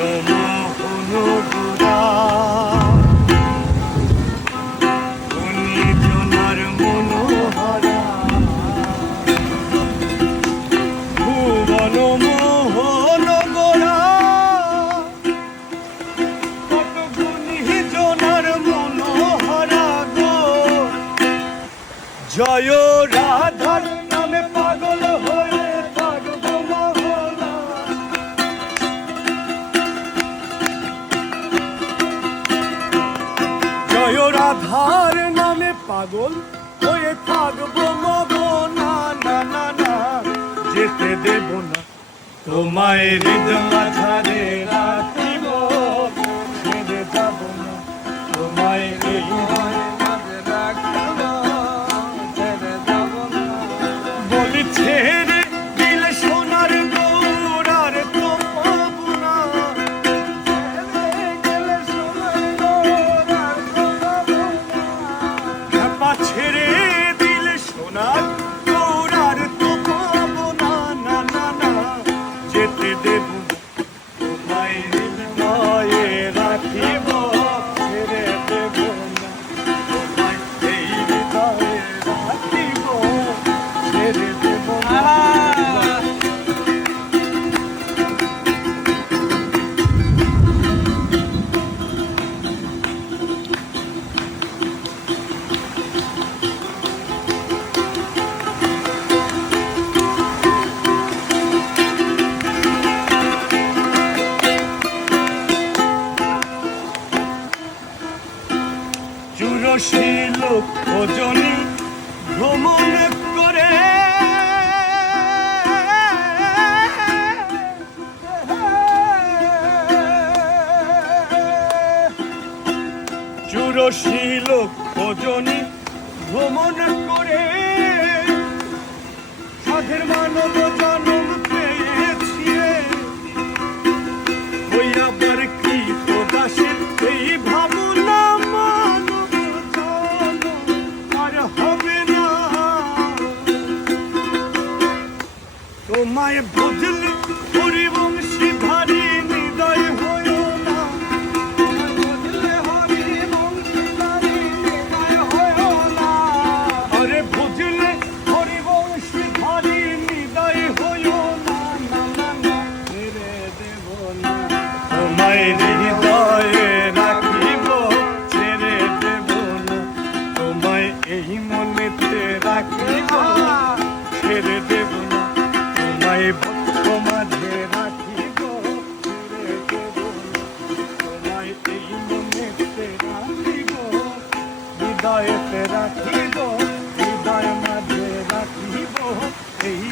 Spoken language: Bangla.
মনমোহন গোরা জনার মনোহরা ভুবন মোহন গোরা কত গুণী জনার মনোহরা গো জয় রাধার নামে পাগল হয়ে থাকব মহলা জয় রাধার নামে পাগল হয়ে থাকব মগনা না না না যেতে দেব না তোমায় হৃদয় মাঝারে রাখিব ছেড়ে যাব না তোমায় এই ছেড়ে দিলে সোনার গৌরার তো পাবো না খ্যাপা ছেড়ে দিলে সোনার গৌরার তো পাবো না না না না যেতে দেব তোমায় হৃদয়ে রাখিব ছেড়ে দেব না তোমায় এই হৃদয়ে রাখিব ছেড়ে দেব চুরশী লক্ষ জনী ভ্রমণ করে চুরশী লক্ষ জনী ভ্রমণ করে সাধের মানব জন্ম পেয়েছি ওই আবার কি তো দাসের এই ভাবনা মানব জন্ম আর হবে না তোমায় বুঝলে হরিবংশী ধারী হৃদয় হয় না বুঝলে হরিবংশী ধারী হৃদয় হয় না আরে বুঝলে হরিবংশী ধারী হৃদয় হয় না না না না ছেড়ে দেব না তোমায় হৃদয়ে রাখিব ছেড়ে দেব না তোমায় এই মনেতে রাখিব ছেড়ে দেব না তোমায় ভক্ত মাঝে রাখিব ছেড়ে দেব না তোমায় এই মনেতে রাখিব হৃদয়েতে রাখিব হৃদয় মাঝে রাখিব এই